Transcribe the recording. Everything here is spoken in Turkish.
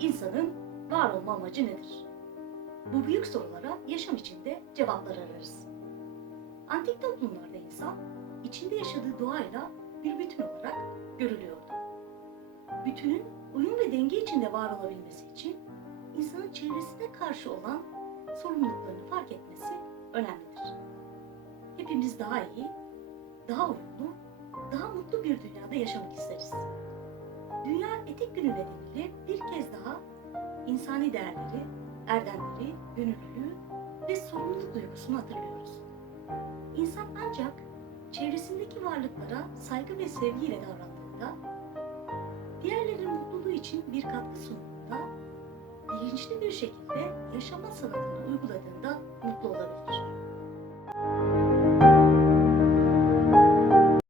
insanın var olma amacı nedir? Bu büyük sorulara yaşam içinde cevaplar ararız. Antik toplumlarda insan içinde yaşadığı doğayla bir bütün olarak görülüyordu. Bütünün uyum ve denge içinde var olabilmesi için insanın çevresine karşı olan sorumluluklarını fark etmesi önemlidir. Hepimiz daha iyi, daha uyumlu, daha mutlu bir dünyada yaşamak isteriz. Etik Günü nedeniyle bir kez daha insani değerleri, erdemleri, gönüllülüğü ve sorumluluk duygusunu hatırlıyoruz. İnsan ancak çevresindeki varlıklara saygı ve sevgiyle davrandığında, diğerlerinin mutluluğu için bir katkı sunduğunda, bilinçli bir şekilde yaşama sanatını uyguladığında.